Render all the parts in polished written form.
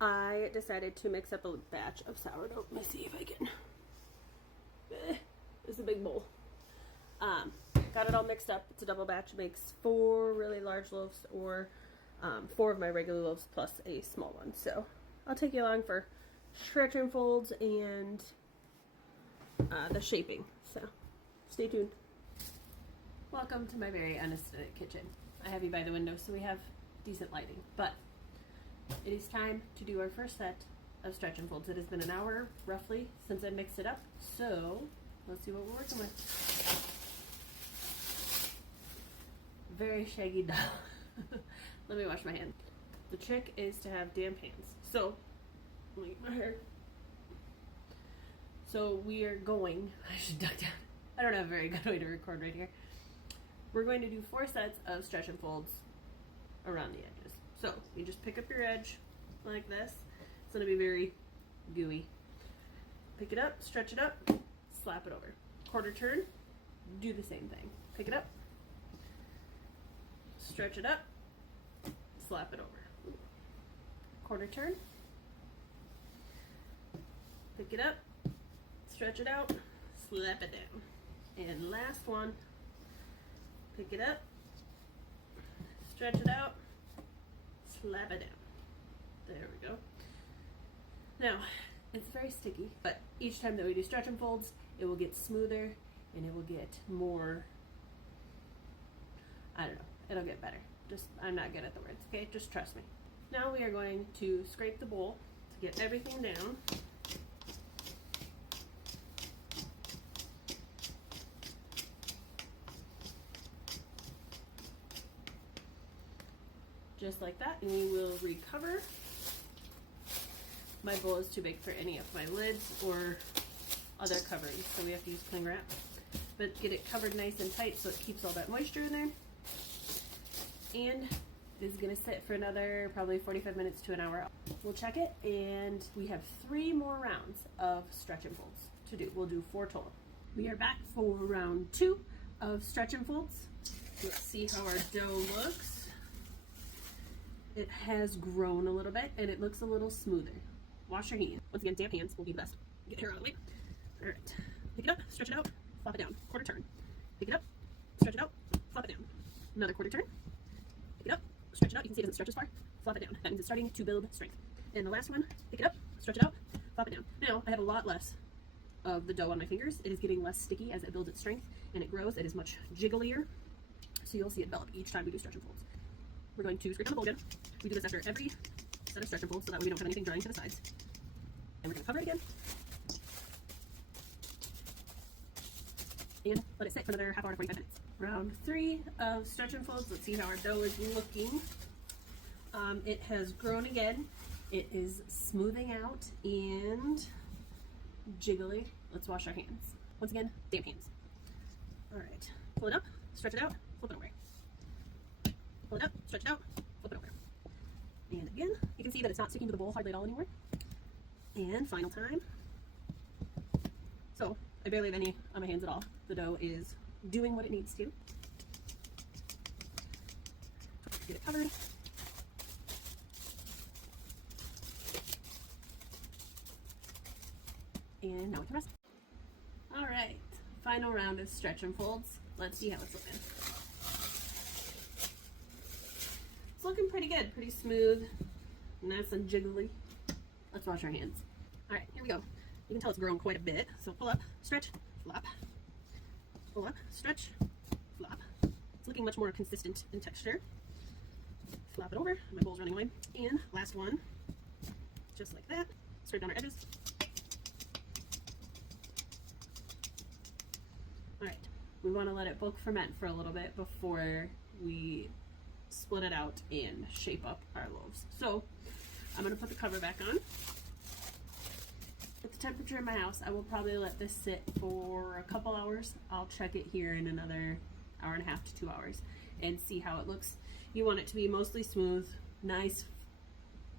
I decided to mix up a batch of sourdough. Let me see if I can. It's a big bowl. Got it all mixed up. It's a double batch. It makes 4 really large loaves, or 4 of my regular loaves plus a small one. So I'll take you along for stretch and folds and the shaping. So stay tuned. Welcome to my very unaesthetic kitchen. I have you by the window so we have decent lighting, but it is time to do our first set of stretch and folds. It has been an hour roughly since I mixed it up, so let's see what we're working with. Very shaggy dough. Let me wash my hands. The trick is to have damp hands. So, let me get my hair. So we are going, I should duck down. I don't have a very good way to record right here. We're going to do 4 sets of stretch and folds around the edges. So you just pick up your edge like this. It's going to be very gooey. Pick it up, stretch it up, slap it over. Quarter turn, do the same thing. Pick it up, stretch it up, slap it over. Quarter turn, pick it up, stretch it out, slap it down. And last one, pick it up, stretch it out, slap it down. There we go. Now, it's very sticky, but each time that we do stretch and folds, it will get smoother and it will get more, I don't know, it'll get better. I'm not good at the words, okay? Just trust me. Now we are going to scrape the bowl to get everything down. Just like that, and we will recover. My bowl is too big for any of my lids or other coverings, so we have to use cling wrap. But get it covered nice and tight so it keeps all that moisture in there. And it is gonna sit for another probably 45 minutes to an hour. We'll check it, and we have 3 more rounds of stretch and folds to do. We'll do 4 total. We are back for round 2 of stretch and folds. Let's see how our dough looks. It has grown a little bit and it looks a little smoother. Wash your hands. Once again, damp hands will be the best. Get hair out of the way. All right. Pick it up, stretch it out, flop it down. Quarter turn. Pick it up, stretch it out, flop it down. Another quarter turn. Pick it up, stretch it out. You can see it doesn't stretch as far. Flop it down. That means it's starting to build strength. And the last one, pick it up, stretch it out, flop it down. Now, I have a lot less of the dough on my fingers. It is getting less sticky as it builds its strength and it grows. It is much jigglier. So you'll see it develop each time we do stretch and folds. We're going to scrape on the bowl again. We do this after every set of stretch and folds so that way we don't have anything drying to the sides. And we're going to cover it again. And let it sit for another half hour to 45 minutes. Round 3 of stretch and folds. Let's see how our dough is looking. It has grown again. It is smoothing out and jiggly. Let's wash our hands. Once again, damp hands. All right, pull it up, stretch it out, flip it over. Pull it up, stretch it out, flip it over. And again, you can see that it's not sticking to the bowl hardly at all anymore. And final time. So, I barely have any on my hands at all. The dough is doing what it needs to. Get it covered. And now we can rest. All right, final round of stretch and folds. Let's see how it's looking. It's looking pretty good, pretty smooth, nice and jiggly. Let's wash our hands. All right, here we go. You can tell it's grown quite a bit. So pull up, stretch, flop. Pull up, stretch, flop. It's looking much more consistent in texture. Flop it over. My bowl's running away. And last one, just like that. Scrape down our edges. All right, we want to let it bulk ferment for a little bit before we split it out and shape up our loaves. So I'm going to put the cover back on. At the temperature in my house, I will probably let this sit for a couple hours. I'll check it here in another hour and a half to 2 hours and see how it looks. You want it to be mostly smooth, nice,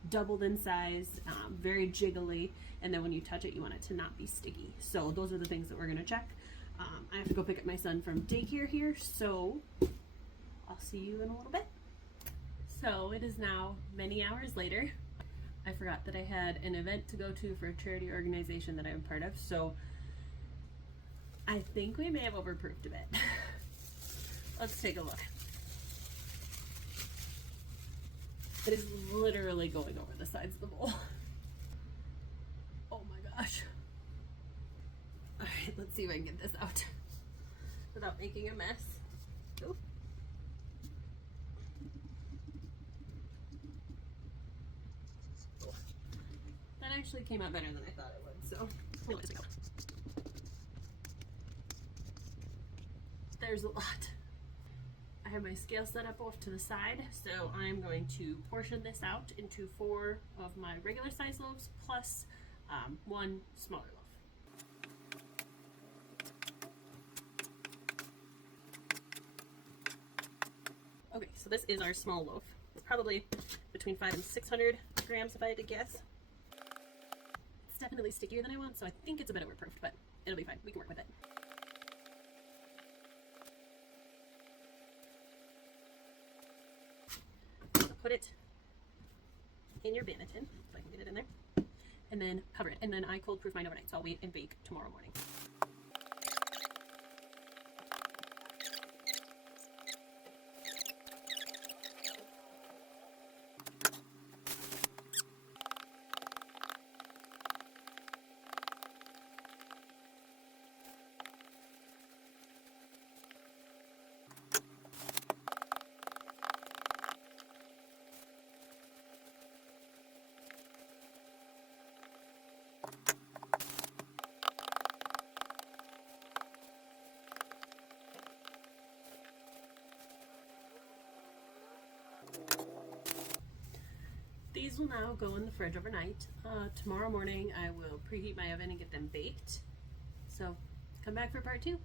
doubled in size, very jiggly, and then when you touch it, you want it to not be sticky. So those are the things that we're going to check. I have to go pick up my son from daycare here, so I'll see you in a little bit. So it is now many hours later. I forgot that I had an event to go to for a charity organization that I'm part of, so I think we may have overproofed a bit. Let's take a look. It is literally going over the sides of the bowl. Oh my gosh. Alright, let's see if I can get this out without making a mess. Ooh. That actually came out better than I thought it would, so we'll let it go. There's a lot. I have my scale set up off to the side, so I'm going to portion this out into 4 of my regular size loaves plus 1 smaller loaf. Okay, so this is our small loaf. It's probably between 500 and 600 grams if I had to guess. It's definitely stickier than I want, so I think it's a bit overproofed, but it'll be fine. We can work with it. So put it in your banneton, if I can get it in there, and then cover it. And then I cold proof mine overnight, so I'll wait and bake tomorrow morning. These will now go in the fridge overnight. Tomorrow morning I will preheat my oven and get them baked. So come back for part 2.